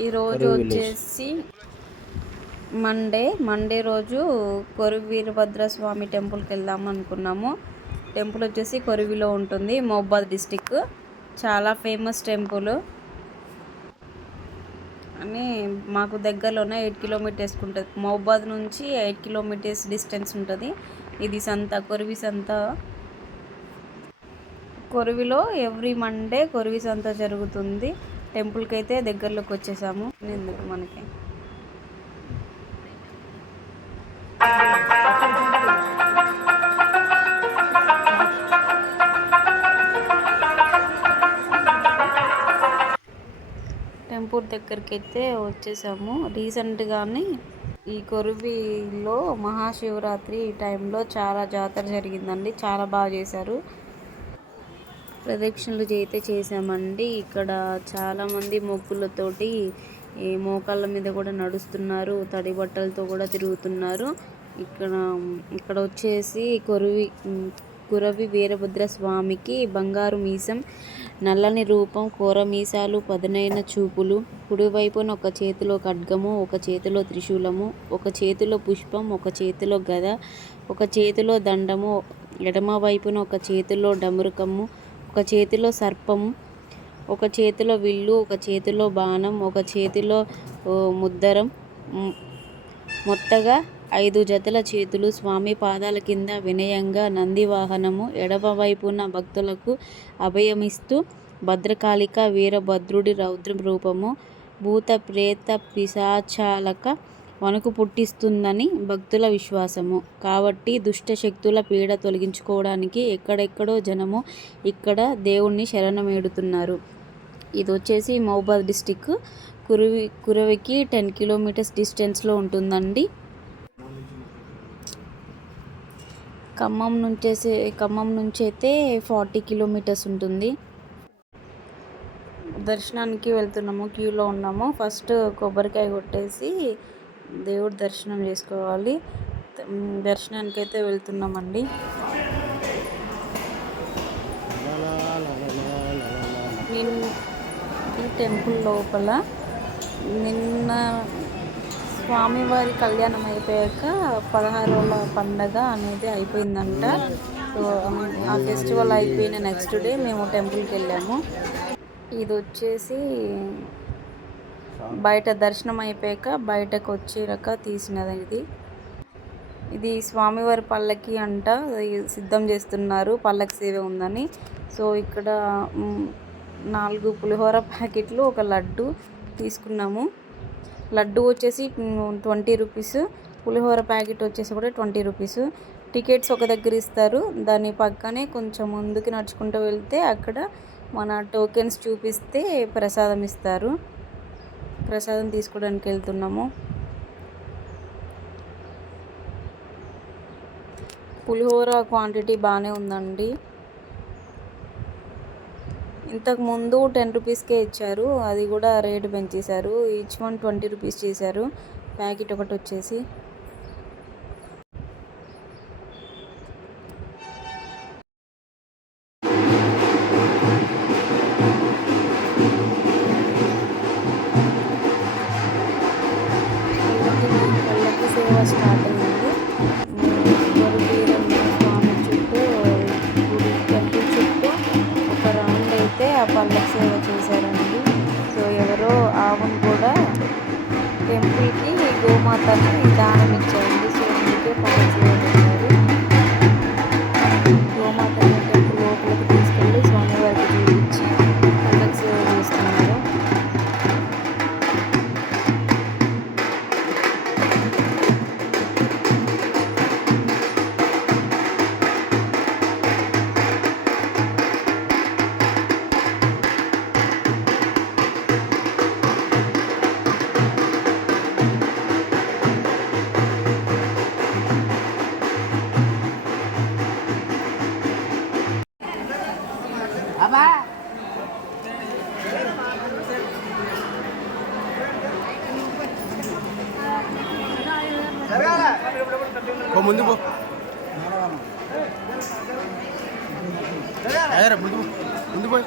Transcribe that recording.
ఈరోజు వచ్చేసి మండే రోజు కొరువి వీరభద్రస్వామి టెంపుల్కి వెళ్దాం అనుకున్నాము. టెంపుల్ వచ్చేసి కొరువిలో ఉంటుంది, మహబూబాద్ డిస్టిక్. చాలా ఫేమస్ టెంపుల్ అని మాకు దగ్గరలోనే 8 కిలోమీటర్స్ ఉంటుంది. మహబూబాద్ నుంచి 8 కిలోమీటర్స్ డిస్టెన్స్ ఉంటుంది. ఇది కొరివి సంత. కొరివిలో ఎవ్రీ మండే కొరివి సంత జరుగుతుంది. టెంపుల్కి అయితే దగ్గరలోకి వచ్చేసాము. ఎందుకు మనకి టెంపుల్ దగ్గరికి అయితే వచ్చేసాము. రీసెంట్గానే ఈ కొరివిలో మహాశివరాత్రి టైంలో చాలా జాతర జరిగిందండి. చాలా బాగా చేశారు. ప్రదక్షిణలు అయితే చేసామండి. ఇక్కడ చాలామంది మొక్కులతోటి మోకాళ్ళ మీద కూడా నడుస్తున్నారు, తడి బట్టలతో కూడా తిరుగుతున్నారు. ఇక్కడ వచ్చేసి కొరవి వీరభద్ర స్వామికి బంగారు మీసం, నల్లని రూపం, కూర మీసాలు, పదునైన చూపులు, కుడివైపున ఒక చేతిలో ఖడ్గము, ఒక చేతిలో త్రిశూలము, ఒక చేతిలో పుష్పం, ఒక చేతిలో గద, ఒక చేతిలో దండము, ఎడమ వైపున ఒక చేతిలో డమరుకము, ఒక చేతిలో సర్పము, ఒక చేతిలో విల్లు, ఒక చేతిలో బాణం, ఒక చేతిలో ముద్దరం, మొత్తగా 5 జతల చేతులు. స్వామి పాదాల కింద వినయంగా నంది వాహనము, ఎడమ వైపున భక్తులకు అభయమిస్తూ భద్రకాళిక వీరభద్రుడి రౌద్ర రూపము భూత ప్రేత పిశాచాలక వణుకు పుట్టిస్తుందని భక్తుల విశ్వాసము. కాబట్టి దుష్ట శక్తుల పీడ తొలగించుకోవడానికి ఎక్కడెక్కడో జనము ఇక్కడ దేవుణ్ణి శరణమేడుతున్నారు. ఇది వచ్చేసి మహబూబాద్ డిస్టిక్, కురవికి 10 కిలోమీటర్స్ డిస్టెన్స్లో ఉంటుందండి. ఖమ్మం నుంచి అయితే 40 కిలోమీటర్స్ ఉంటుంది. దర్శనానికి వెళ్తున్నాము, క్యూలో ఉన్నాము. ఫస్ట్ కొబ్బరికాయ కొట్టేసి దేవుడి దర్శనం చేసుకోవాలి. దర్శనానికి అయితే వెళ్తున్నామండి. ఈ టెంపుల్ లోపల నిన్న స్వామివారి కళ్యాణం అయిపోయాక 16 రోజుల పండగ అనేది అయిపోయిందంట. సో ఆ ఫెస్టివల్ అయిపోయిన నెక్స్ట్ డే మేము టెంపుల్కి వెళ్ళాము. ఇది వచ్చేసి బయట దర్శనం అయిపోయాక బయటకు వచ్చాక తీసినది. ఇది స్వామివారి పల్లకి అంట, సిద్ధం చేస్తున్నారు. పల్లకి సేవ ఉందని. సో ఇక్కడ 4 పులిహోర ప్యాకెట్లు, ఒక లడ్డు తీసుకున్నాము. లడ్డు వచ్చేసి 20 రూపీస్, పులిహోర ప్యాకెట్ వచ్చేసి కూడా 20 రూపీస్. టికెట్స్ ఒక దగ్గర ఇస్తారు. దాని పక్కనే కొంచెం ముందుకు నడుచుకుంటూ వెళ్తే అక్కడ మన టోకెన్స్ చూపిస్తే ప్రసాదం ఇస్తారు. ప్రసాదం తీసుకోవడానికి వెళ్తున్నాము. పులిహోర క్వాంటిటీ బాగానే ఉందండి. ఇంతకుముందు 10 రూపీస్కే ఇచ్చారు, అది కూడా రేటు పెంచేశారు. ఈచ్ వన్ 20 రూపీస్ చేశారు. ప్యాకెట్ ఒకటి వచ్చేసి పల్లకి సేవ స్టార్ట్ అయింది. స్వామి చుట్టూ టెంపుల్ చుట్టూ ఒక రౌండ్ అయితే ఆ పల్లకి సేవ చేశారండి. సో ఎవరో ఆవును కూడా టెంపుల్కి గోమాతని దానం ఇచ్చారండి. సో అందుకే పల్లకి సేవ చేశారు. గోమాతని టెంపుల్ లోపలికి తీసుకెళ్ళి స్వామివారికి చూపించి పల్లకి సేవ చేస్తున్నారు. ముందు పో ముందు పోయి